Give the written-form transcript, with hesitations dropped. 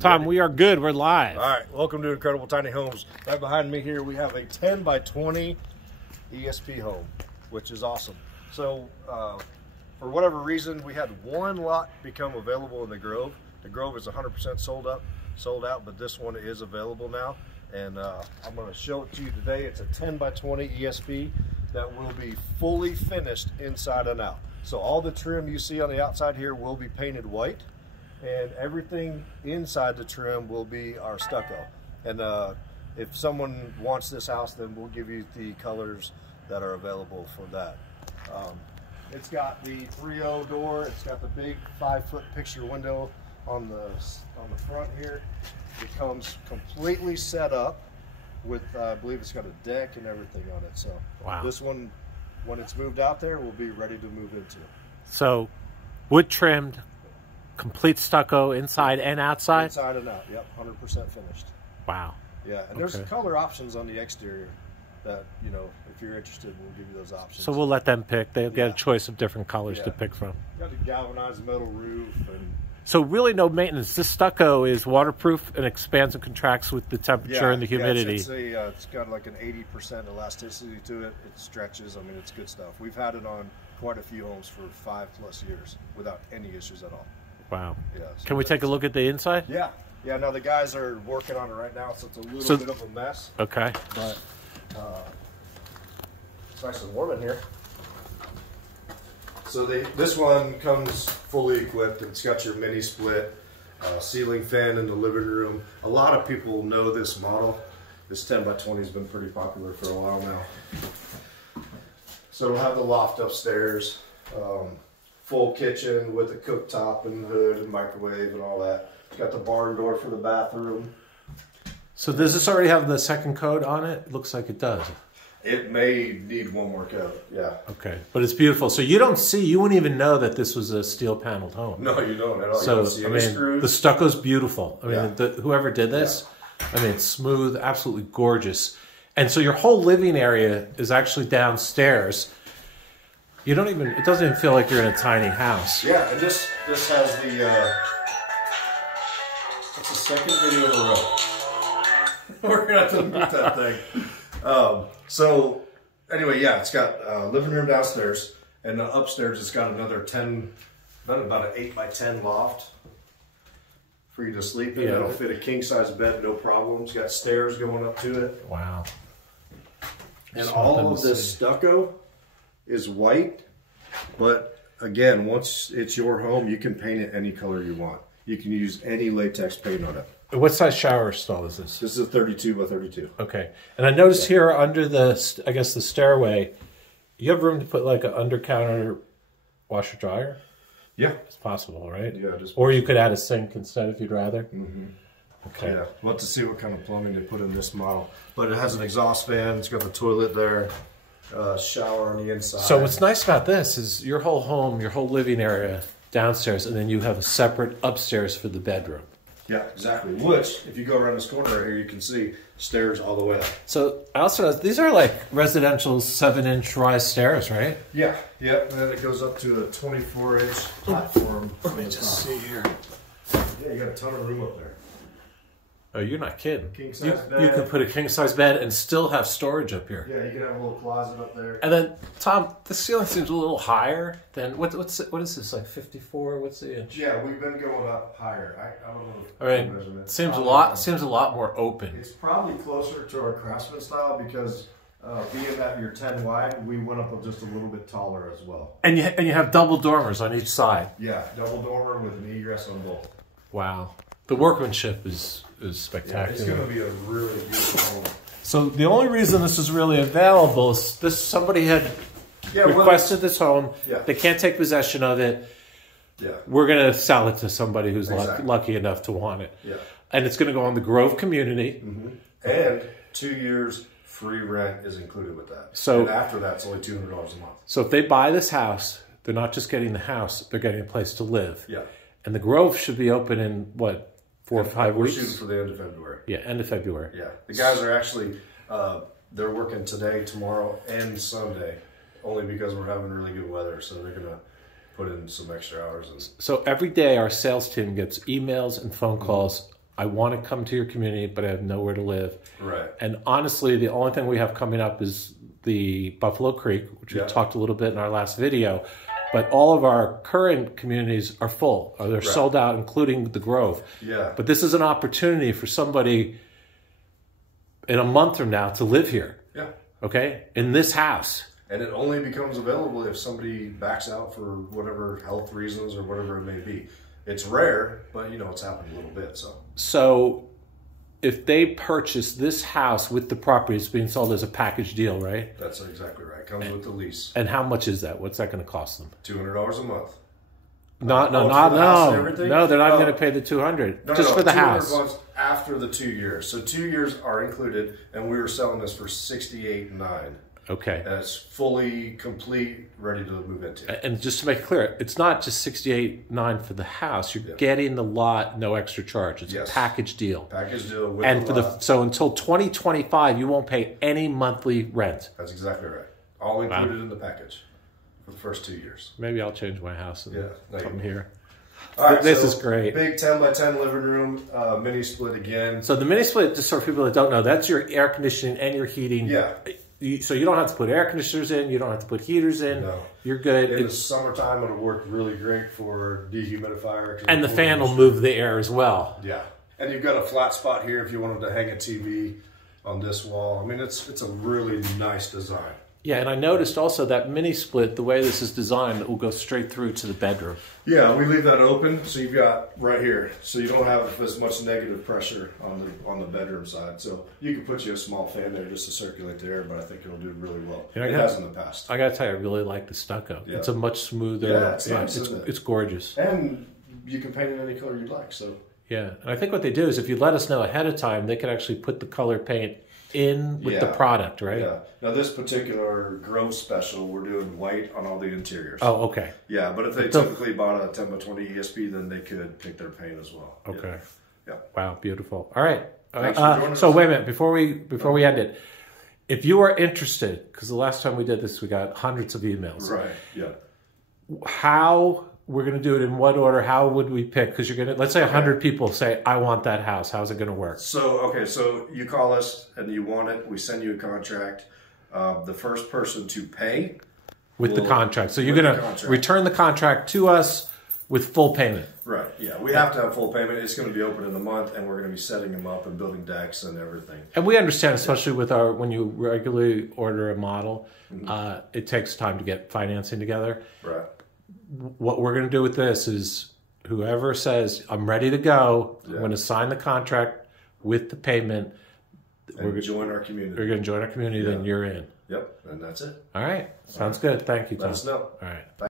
Tom, we are good. We're live. All right, welcome to Incredible Tiny Homes. Right behind me here, we have a 10 by 20 ESP home, which is awesome. So, for whatever reason, we had one lot become available in the Grove. The Grove is 100% sold out, but this one is available now. And I'm going to show it to you today. It's a 10 by 20 ESP that will be fully finished inside and out. So all the trim you see on the outside here will be painted white, and everything inside the trim will be our stucco. And if someone wants this house, then we'll give you the colors that are available for that. It's got the 3.0 door. It's got the big 5-foot picture window on the front here. It comes completely set up with, I believe it's got a deck and everything on it. So wow. This one, when it's moved out there, will be ready to move into. So wood trimmed, complete stucco inside and outside? Inside and out, yep, 100% finished. Wow. Yeah, and there's color options on the exterior that, you know, if you're interested, we'll give you those options. So we'll let them pick. They'll get a choice of different colors to pick from. Got the galvanized metal roof. So really no maintenance. This stucco is waterproof and expands and contracts with the temperature and the humidity. It's got like an 80% elasticity to it. It stretches. I mean, it's good stuff. We've had it on quite a few homes for 5+ years without any issues at all. Wow. Yeah. So can we take a look at the inside? Yeah. Yeah, now the guys are working on it right now, so it's a little bit of a mess. Okay. But it's nice and warm in here. So this one comes fully equipped. It's got your mini split, ceiling fan in the living room. A lot of people know this model. This 10 by 20 has been pretty popular for a while now. So it'll have the loft upstairs, full kitchen with a cooktop and hood and microwave and all that. It's got the barn door for the bathroom. So does this already have the second coat on it? It looks like it does. It may need one more coat, yeah. Okay, but it's beautiful. So you wouldn't even know that this was a steel paneled home. No, you don't at all. So, you don't see any screws. The stucco's beautiful. I mean, whoever did this, I mean, it's smooth, absolutely gorgeous. And so your whole living area is actually downstairs. You don't even, it doesn't even feel like you're in a tiny house. Yeah, and this has the, it's the second video in a row. We're going to have to mute that thing. So anyway, yeah, it's got living room downstairs, and upstairs it's got another about an 8 by 10 loft for you to sleep in. Yeah. It'll fit a king size bed, no problem. It's got stairs going up to it. Wow. And all of this stucco is white, but again, once it's your home, you can paint it any color you want. You can use any latex paint on it. What size shower stall is this? This is a 32 by 32. Okay. And I noticed here under the, I guess the stairway, you have room to put like an under counter washer dryer? Yeah. It's possible, right? Yeah. Or you could add a sink instead if you'd rather. Mm-hmm. Okay. Yeah. We'll have to see what kind of plumbing they put in this model. But it has an exhaust fan. It's got the toilet there, shower on the inside. So what's nice about this is your whole home, your whole living area downstairs, and then you have a separate upstairs for the bedroom. Yeah, exactly. Which, if you go around this corner right here, you can see stairs all the way up. So I also noticed these are like residential 7-inch rise stairs, right? Yeah, yeah. And then it goes up to a 24-inch platform. Let me just see here. Yeah, you got a ton of room up there. Oh, you're not kidding. King-size bed. You could put a king-size bed and still have storage up here. Yeah, you can have a little closet up there. And then, Tom, the ceiling seems a little higher than, what is this, like 54? What's the inch? Yeah, we've been going up higher. I don't know. I mean, it seems a lot more open. It's probably closer to our Craftsman style because being that you're 10 wide, we went up just a little bit taller as well. And you have double dormers on each side. Yeah, double dormer with an egress on both. Wow. The workmanship is spectacular. Yeah, it's going to be a really beautiful home. So the only reason this is really available is somebody had requested this home. Yeah. They can't take possession of it. Yeah. We're going to sell it to somebody who's lucky enough to want it. Yeah. And it's going to go on the Grove community. Mm-hmm. And 2 years free rent is included with that. So and after that, it's only $200 a month. So if they buy this house, they're not just getting the house, they're getting a place to live. Yeah. And the Grove should be open in, what, 4 or 5 weeks? We're shooting for the end of February. Yeah, end of February. Yeah. The guys are actually, they're working today, tomorrow, and Sunday, only because we're having really good weather. So they're going to put in some extra hours. So every day our sales team gets emails and phone calls I want to come to your community, but I have nowhere to live. Right. And honestly, the only thing we have coming up is the Buffalo Creek, which we talked a little bit in our last video. But all of our current communities are full. Or they're sold out, including the Grove. Yeah. But this is an opportunity for somebody in a month from now to live here. Yeah. Okay? In this house. And it only becomes available if somebody backs out for whatever health reasons or whatever it may be. It's rare, but you know, it's happened a little bit. So if they purchase this house with the property, it's being sold as a package deal, right? That's exactly right. Comes with the lease. And how much is that? What's that going to cost them? $200 a month. No, they're not going to pay the $200 just for the house. $200 after the 2 years. So 2 years are included, and we were selling this for $68,900. Okay. And it's fully complete, ready to move into. And just to make it clear, it's not just $68,900 for the house. You're getting the lot, no extra charge. It's a package deal. Package deal with and the lot. So until 2025, you won't pay any monthly rent. That's exactly right. All included in the package for the first 2 years. Maybe I'll change my house and come here. All right, this is great. Big 10 by 10 living room, mini split again. So the mini split, just for people that don't know, that's your air conditioning and your heating. Yeah. So you don't have to put air conditioners in. You don't have to put heaters in. No. You're good. In the summertime, it'll work really great for dehumidifier. And the fan will move the air as well. Yeah. And you've got a flat spot here if you wanted to hang a TV on this wall. I mean, it's a really nice design. Yeah, and I noticed also that mini split, the way this is designed, it will go straight through to the bedroom. Yeah, we leave that open, so you've got right here, so you don't have as much negative pressure on the bedroom side. So you can put you a small fan there just to circulate the air, but I think it'll do really well. It has in the past. I got to tell you, I really like the stucco. Yeah. It's a much smoother. Yeah, it's nice, it's gorgeous. And you can paint it any color you like. So yeah, and I think what they do is if you let us know ahead of time, they can actually put the color paint in with the product, right? Yeah. Now this particular Grove special, we're doing white on all the interiors. Oh, okay. Yeah, but if they typically bought a 10 by 20 ESP, then they could pick their paint as well. Okay. Yeah. Wow, beautiful. All right. So wait a minute before we end it. If you are interested, because the last time we did this, we got hundreds of emails. Right. Yeah. How we're going to do it in what order? How would we pick? Because you're going to, let's say 100 people say, I want that house. How's it going to work? So, so you call us and you want it. We send you a contract. The first person to pay. With the contract. So you're going to return the contract to us with full payment. Right. Yeah. We have to have full payment. It's going to be open in a month and we're going to be setting them up and building decks and everything. And we understand, especially with when you regularly order a model, it takes time to get financing together. Right. What we're going to do with this is whoever says, I'm ready to go, I'm going to sign the contract with the payment. We're going to join our community. We're going to join our community, then you're in. Yep, and that's it. All right. Sounds good. Thank you, Tom. Let us know. All right. Bye.